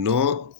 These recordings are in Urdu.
9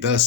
10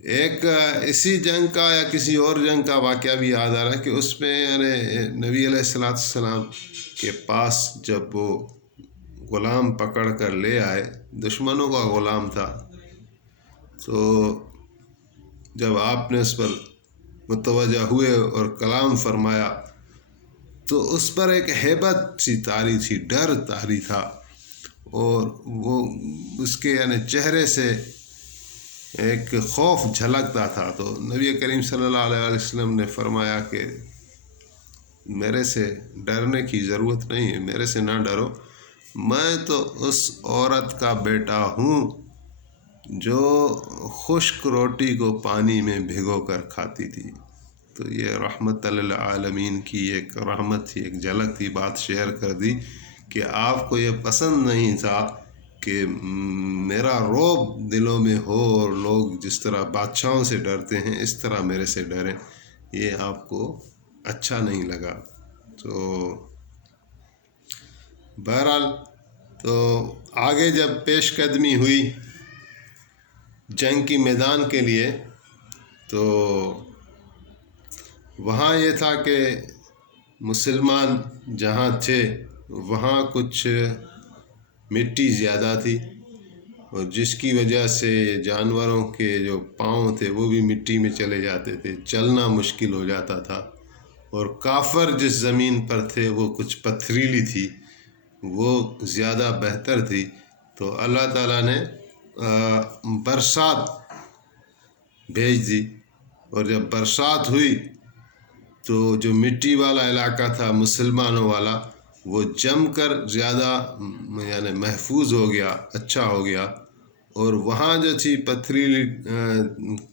ایک اسی جنگ کا یا کسی اور جنگ کا واقعہ بھی یاد آ رہا ہے کہ اس میں یعنی نبی علیہ السلام کے پاس جب وہ غلام پکڑ کر لے آئے، دشمنوں کا غلام تھا، تو جب آپ نے اس پر متوجہ ہوئے اور کلام فرمایا تو اس پر ایک ہیبت سی طاری تھی، ڈر طاری تھا، اور وہ اس کے یعنی چہرے سے ایک خوف جھلکتا تھا۔ تو نبی کریم صلی اللہ علیہ وسلم نے فرمایا کہ میرے سے ڈرنے کی ضرورت نہیں ہے، میرے سے نہ ڈرو، میں تو اس عورت کا بیٹا ہوں جو خشک روٹی کو پانی میں بھگو کر کھاتی تھی۔ تو یہ رحمت للعالمین کی ایک رحمت تھی، ایک جھلک تھی، بات شیئر کر دی کہ آپ کو یہ پسند نہیں تھا کہ میرا رعب دلوں میں ہو اور لوگ جس طرح بادشاہوں سے ڈرتے ہیں اس طرح میرے سے ڈریں، یہ آپ کو اچھا نہیں لگا۔ تو بہرحال تو آگے جب پیش قدمی ہوئی جنگ کی میدان کے لیے، تو وہاں یہ تھا کہ مسلمان جہاں تھے وہاں کچھ مٹی زیادہ تھی، اور جس کی وجہ سے جانوروں کے جو پاؤں تھے وہ بھی مٹی میں چلے جاتے تھے، چلنا مشکل ہو جاتا تھا، اور کافر جس زمین پر تھے وہ کچھ پتھریلی تھی، وہ زیادہ بہتر تھی۔ تو اللہ تعالیٰ نے برسات بھیج دی، اور جب برسات ہوئی تو جو مٹی والا علاقہ تھا مسلمانوں والا وہ جم کر زیادہ یعنی محفوظ ہو گیا، اچھا ہو گیا، اور وہاں جو تھی پتھریلی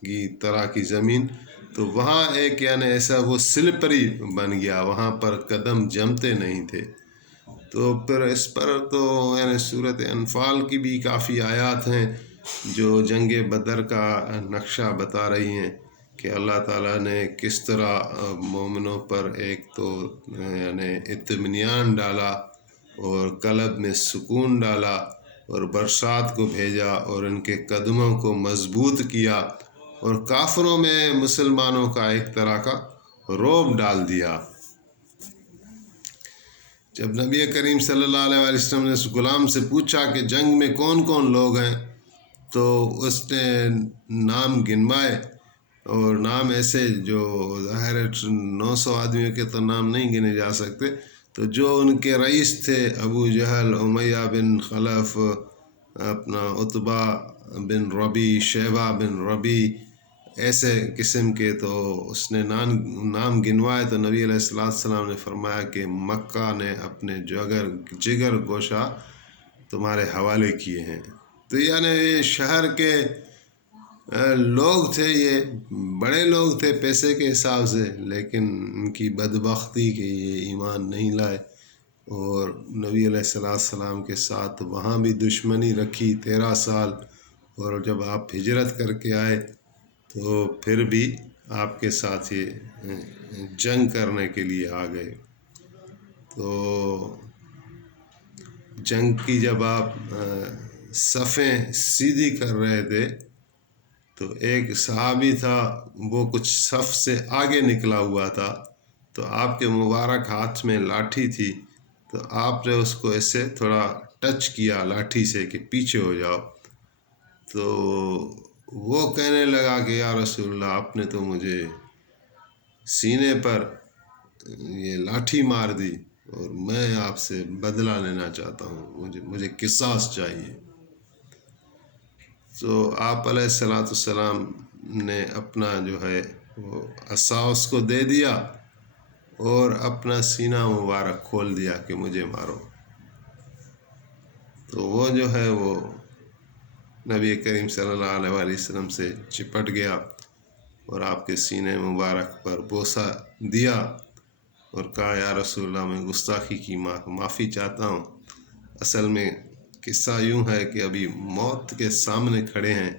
کی طرح کی زمین، تو وہاں ایک یعنی ایسا وہ سلپری بن گیا، وہاں پر قدم جمتے نہیں تھے۔ تو پھر اس پر تو یعنی سورۃ انفال کی بھی کافی آیات ہیں جو جنگ بدر کا نقشہ بتا رہی ہیں کہ اللہ تعالیٰ نے کس طرح مومنوں پر ایک تو یعنی اطمینان ڈالا اور قلب میں سکون ڈالا، اور برسات کو بھیجا اور ان کے قدموں کو مضبوط کیا، اور کافروں میں مسلمانوں کا ایک طرح کا رعب ڈال دیا۔ جب نبی کریم صلی اللہ علیہ وسلم نے اس غلام سے پوچھا کہ جنگ میں کون کون لوگ ہیں، تو اس نے نام گنوائے، اور نام ایسے جو ظاہر 900 آدمیوں کے تو نام نہیں گنے جا سکتے، تو جو ان کے رئیس تھے ابو جہل، امیہ بن خلف، اپنا عتبہ بن ربی، شیبہ بن ربی، ایسے قسم کے، تو اس نے نام گنوائے۔ تو نبی علیہ السلام نے فرمایا کہ مکہ نے اپنے جگر گوشہ تمہارے حوالے کیے ہیں۔ تو یعنی یہ شہر کے لوگ تھے، یہ بڑے لوگ تھے پیسے کے حساب سے، لیکن ان کی بدبختی کہ یہ ایمان نہیں لائے، اور نبی علیہ السلام کے ساتھ وہاں بھی دشمنی رکھی 13 سال، اور جب آپ ہجرت کر کے آئے تو پھر بھی آپ کے ساتھ یہ جنگ کرنے کے لیے آ گئے۔ تو جنگ کی جب آپ صفیں سیدھی کر رہے تھے تو ایک صحابی تھا، وہ کچھ صف سے آگے نکلا ہوا تھا، تو آپ کے مبارک ہاتھ میں لاٹھی تھی، تو آپ نے اس کو ایسے تھوڑا ٹچ کیا لاٹھی سے کہ پیچھے ہو جاؤ۔ تو وہ کہنے لگا کہ یا رسول اللہ، آپ نے تو مجھے سینے پر یہ لاٹھی مار دی، اور میں آپ سے بدلہ لینا چاہتا ہوں، مجھے قصاص چاہیے۔ تو آپ علیہ السلام نے اپنا جو ہے وہ عصا اس کو دے دیا، اور اپنا سینہ مبارک کھول دیا کہ مجھے مارو۔ تو وہ جو ہے وہ نبی کریم صلی اللہ علیہ وسلم سے چپٹ گیا، اور آپ کے سینے مبارک پر بوسہ دیا، اور کہا یا رسول اللہ، میں گستاخی کی معافی چاہتا ہوں۔ اصل میں قصہ یوں ہے کہ ابھی موت کے سامنے کھڑے ہیں،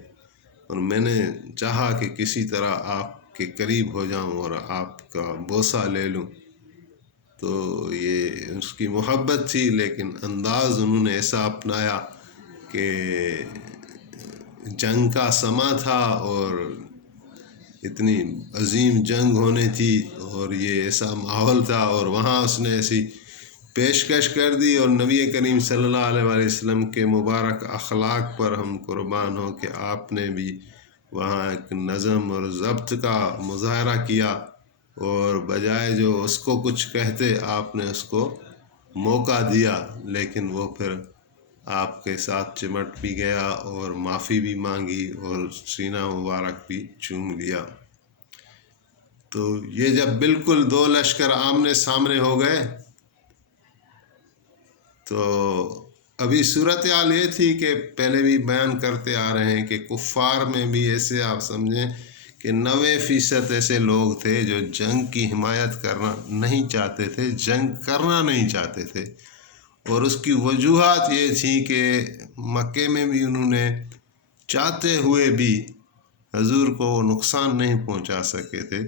اور میں نے چاہا کہ کسی طرح آپ کے قریب ہو جاؤں اور آپ کا بوسہ لے لوں۔ تو یہ اس کی محبت تھی، لیکن انداز انہوں نے ایسا اپنایا کہ جنگ کا سماں تھا، اور اتنی عظیم جنگ ہونی تھی اور یہ ایسا ماحول تھا، اور وہاں اس نے ایسی پیشکش کر دی، اور نبی کریم صلی اللہ علیہ وسلم کے مبارک اخلاق پر ہم قربان ہوں کہ آپ نے بھی وہاں ایک نظم اور ضبط کا مظاہرہ کیا، اور بجائے جو اس کو کچھ کہتے آپ نے اس کو موقع دیا، لیکن وہ پھر آپ کے ساتھ چمٹ بھی گیا اور معافی بھی مانگی اور سینہ مبارک بھی چوم لیا۔ تو یہ جب بالکل دو لشکر آمنے سامنے ہو گئے تو ابھی صورتحال یہ تھی کہ پہلے بھی بیان کرتے آ رہے ہیں کہ کفار میں بھی ایسے آپ سمجھیں کہ 90% ایسے لوگ تھے جو جنگ کی حمایت کرنا نہیں چاہتے تھے، جنگ کرنا نہیں چاہتے تھے، اور اس کی وجوہات یہ تھی کہ مکے میں بھی انہوں نے چاہتے ہوئے بھی حضور کو نقصان نہیں پہنچا سکے تھے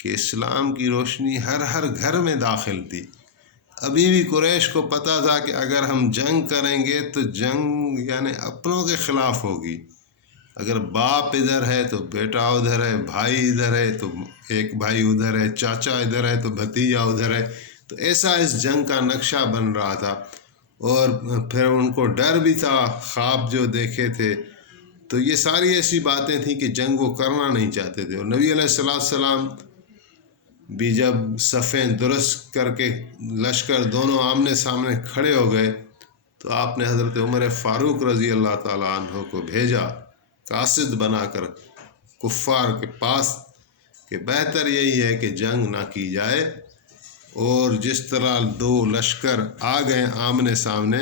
کہ اسلام کی روشنی ہر ہر گھر میں داخل تھی۔ ابھی بھی قریش کو پتہ تھا کہ اگر ہم جنگ کریں گے تو جنگ یعنی اپنوں کے خلاف ہوگی، اگر باپ ادھر ہے تو بیٹا ادھر ہے، بھائی ادھر ہے تو ایک بھائی ادھر ہے، چاچا ادھر ہے تو بھتیجا ادھر ہے، تو ایسا اس جنگ کا نقشہ بن رہا تھا۔ اور پھر ان کو ڈر بھی تھا، خواب جو دیکھے تھے، تو یہ ساری ایسی باتیں تھیں کہ جنگ وہ کرنا نہیں چاہتے تھے۔ اور نبی علیہ السلام بھی جب صفیں درست کر کے لشکر دونوں آمنے سامنے کھڑے ہو گئے تو آپ نے حضرت عمر فاروق رضی اللہ تعالیٰ عنہ کو بھیجا قاصد بنا کر کفار کے پاس کہ بہتر یہی ہے کہ جنگ نہ کی جائے، اور جس طرح دو لشکر آ گئے آمنے سامنے،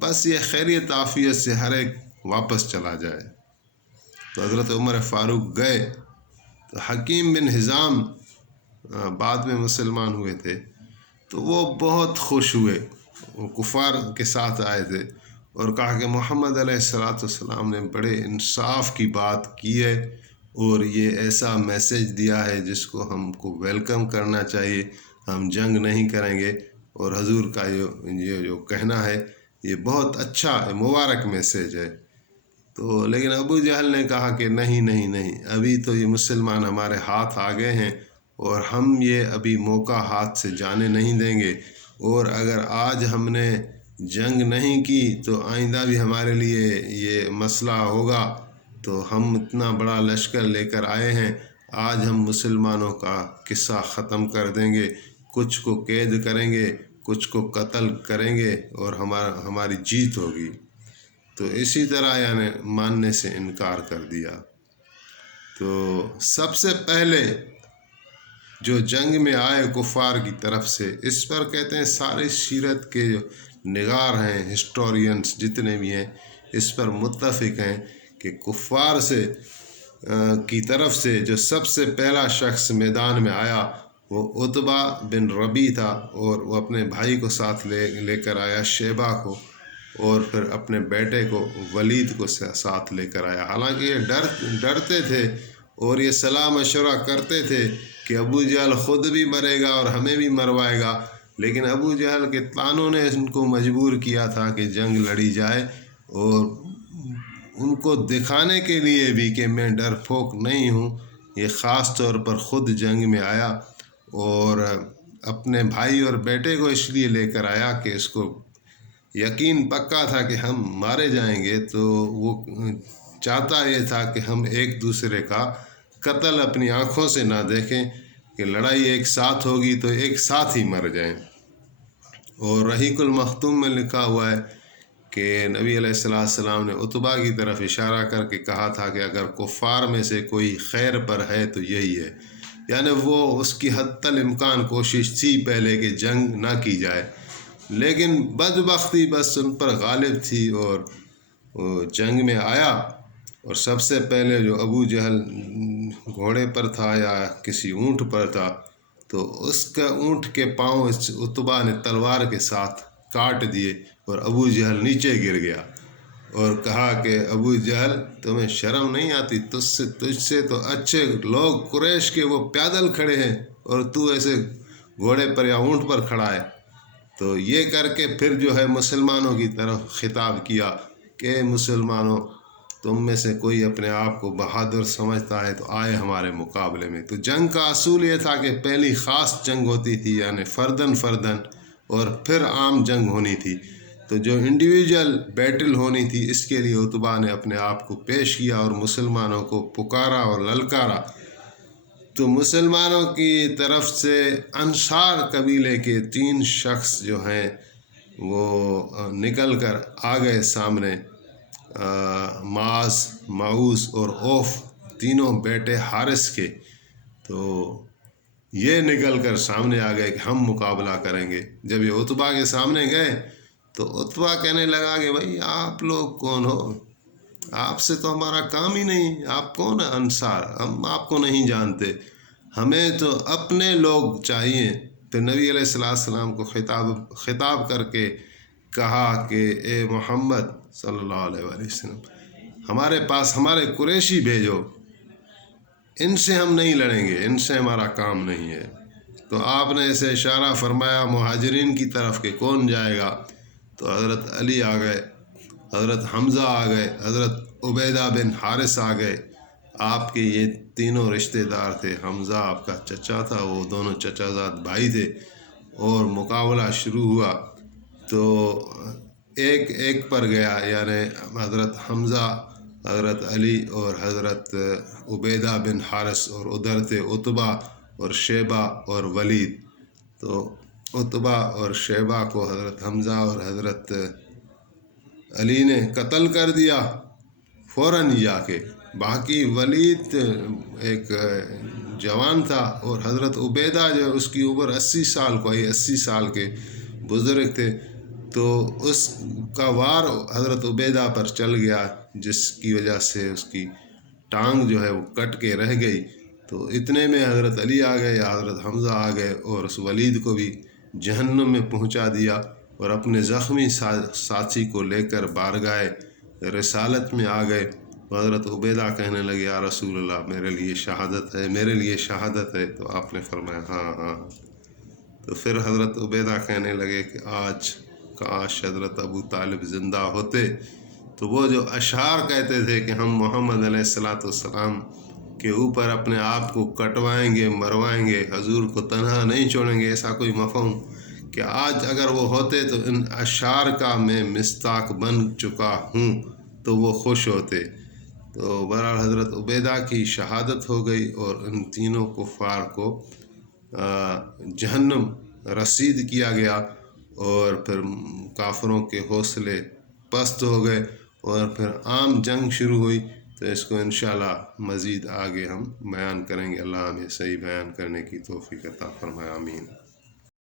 بس یہ خیریت عافیت سے ہر ایک واپس چلا جائے۔ تو حضرت عمر فاروق گئے تو حکیم بن حزام بعد میں مسلمان ہوئے تھے، تو وہ بہت خوش ہوئے، وہ کفار کے ساتھ آئے تھے، اور کہا کہ محمد علیہ السلام نے بڑے انصاف کی بات کی ہے، اور یہ ایسا میسج دیا ہے جس کو ہم کو ویلکم کرنا چاہیے، ہم جنگ نہیں کریں گے، اور حضور کا یہ جو کہنا ہے یہ بہت اچھا مبارک میسج ہے۔ تو لیکن ابو جہل نے کہا کہ نہیں نہیں نہیں، ابھی تو یہ مسلمان ہمارے ہاتھ آ گئے ہیں، اور ہم یہ ابھی موقع ہاتھ سے جانے نہیں دیں گے، اور اگر آج ہم نے جنگ نہیں کی تو آئندہ بھی ہمارے لیے یہ مسئلہ ہوگا، تو ہم اتنا بڑا لشکر لے کر آئے ہیں، آج ہم مسلمانوں کا قصہ ختم کر دیں گے، کچھ کو قید کریں گے، کچھ کو قتل کریں گے، اور ہماری جیت ہوگی۔ تو اسی طرح یعنی ماننے سے انکار کر دیا۔ تو سب سے پہلے جو جنگ میں آئے کفار کی طرف سے، اس پر کہتے ہیں ساری سیرت کے جو نگار ہیں، ہسٹورینز جتنے بھی ہیں، اس پر متفق ہیں کہ کفار سے کی طرف سے جو سب سے پہلا شخص میدان میں آیا وہ عتبہ بن ربی تھا، اور وہ اپنے بھائی کو ساتھ لے کر آیا، شیبہ کو، اور پھر اپنے بیٹے کو ولید کو ساتھ لے کر آیا۔ حالانکہ یہ ڈرتے تھے اور یہ صلاح مشورہ کرتے تھے کہ ابو جہل خود بھی مرے گا اور ہمیں بھی مروائے گا، لیکن ابو جہل کے طعنوں نے ان کو مجبور کیا تھا کہ جنگ لڑی جائے، اور ان کو دکھانے کے لیے بھی کہ میں ڈرپوک نہیں ہوں، یہ خاص طور پر خود جنگ میں آیا، اور اپنے بھائی اور بیٹے کو اس لیے لے کر آیا کہ اس کو یقین پکا تھا کہ ہم مارے جائیں گے، تو وہ چاہتا یہ تھا کہ ہم ایک دوسرے کا قتل اپنی آنکھوں سے نہ دیکھیں، کہ لڑائی ایک ساتھ ہوگی تو ایک ساتھ ہی مر جائیں۔ اور رحیق المختوم میں لکھا ہوا ہے کہ نبی علیہ السلام نے عتبہ کی طرف اشارہ کر کے کہا تھا کہ اگر کفار میں سے کوئی خیر پر ہے تو یہی ہے، یعنی وہ اس کی حتی الامکان کوشش تھی پہلے کہ جنگ نہ کی جائے، لیکن بدبختی بس ان پر غالب تھی، اور جنگ میں آیا، اور سب سے پہلے جو ابو جہل گھوڑے پر تھا یا کسی اونٹ پر تھا، تو اس کا اونٹ کے پاؤں اس عتبہ نے تلوار کے ساتھ کاٹ دیے، اور ابو جہل نیچے گر گیا، اور کہا کہ ابو جہل تمہیں شرم نہیں آتی؟ تجھ سے تو اچھے لوگ قریش کے وہ پیدل کھڑے ہیں، اور تو ایسے گھوڑے پر یا اونٹ پر کھڑا ہے۔ تو یہ کر کے پھر جو ہے مسلمانوں کی طرف خطاب کیا کہ مسلمانوں، تم میں سے کوئی اپنے آپ کو بہادر سمجھتا ہے تو آئے ہمارے مقابلے میں۔ تو جنگ کا اصول یہ تھا کہ پہلی خاص جنگ ہوتی تھی، یعنی فردن فردن، اور پھر عام جنگ ہونی تھی۔ تو جو انڈیویجول بیٹل ہونی تھی، اس کے لیے عتبہ نے اپنے آپ کو پیش کیا اور مسلمانوں کو پکارا اور للکارا۔ تو مسلمانوں کی طرف سے انصار قبیلے کے 3 شخص جو ہیں وہ نکل کر آ گئے سامنے، معاذ، معوذ اور اوف، تینوں بیٹے حارث کے۔ تو یہ نکل کر سامنے آ گئے کہ ہم مقابلہ کریں گے۔ جب یہ عتبہ کے سامنے گئے تو عتبہ کہنے لگا کہ بھائی آپ لوگ کون ہو؟ آپ سے تو ہمارا کام ہی نہیں، آپ کون ہیں انصار؟ ہم آپ کو نہیں جانتے، ہمیں تو اپنے لوگ چاہیے۔ پھر نبی علیہ السلام کو خطاب کر کے کہا کہ اے محمد صلی اللہ علیہ وسلم، ہمارے پاس ہمارے قریشی بھیجو، ان سے ہم نہیں لڑیں گے، ان سے ہمارا کام نہیں ہے۔ تو آپ نے اسے اشارہ فرمایا مہاجرین کی طرف کہ کون جائے گا؟ تو حضرت علی آ گئے، حضرت حمزہ آ گئے، حضرت عبیدہ بن حارث آ گئے۔ آپ کے یہ تینوں رشتہ دار تھے، حمزہ آپ کا چچا تھا، وہ دونوں چچا زاد بھائی تھے، اور مقابلہ شروع ہوا۔ تو ایک ایک پر گیا، یعنی حضرت حمزہ، حضرت علی اور حضرت عبیدہ بن حارث، اور ادھر تھے عتبہ اور شیبہ اور ولید۔ تو عتبہ اور شیبہ کو حضرت حمزہ اور حضرت علی نے قتل کر دیا فوراً جا کے۔ باقی ولید ایک جوان تھا، اور حضرت عبیدہ جو اس کی عمر 80 سال کو آئی، 80 سال کے بزرگ تھے، تو اس کا وار حضرت عبیدہ پر چل گیا، جس کی وجہ سے اس کی ٹانگ جو ہے وہ کٹ کے رہ گئی۔ تو اتنے میں حضرت علی آ گئے یا حضرت حمزہ آ گئے اور اس ولید کو بھی جہنم میں پہنچا دیا، اور اپنے زخمی ساتھی کو لے کر بارگاہ رسالت میں آ گئے۔ حضرت عبیدہ کہنے لگے یا رسول اللہ، میرے لیے شہادت ہے، میرے لیے شہادت ہے۔ تو آپ نے فرمایا ہاں ہاں۔ تو پھر حضرت عبیدہ کہنے لگے کہ آج کاش حضرت ابو طالب زندہ ہوتے، تو وہ جو اشعار کہتے تھے کہ ہم محمد علیہ السلام کے اوپر اپنے آپ کو کٹوائیں گے، مروائیں گے، حضور کو تنہا نہیں چھوڑیں گے، ایسا کوئی مفہوم، کہ آج اگر وہ ہوتے تو ان اشعار کا میں مصداق بن چکا ہوں، تو وہ خوش ہوتے۔ تو بہرحال حضرت عبیدہ کی شہادت ہو گئی، اور ان تینوں کفار کو جہنم رسید کیا گیا، اور پھر کافروں کے حوصلے پست ہو گئے، اور پھر عام جنگ شروع ہوئی۔ تو اس کو انشاءاللہ مزید آگے ہم بیان کریں گے۔ اللہ ہمیں صحیح بیان کرنے کی توفیق عطا فرمائے، آمین۔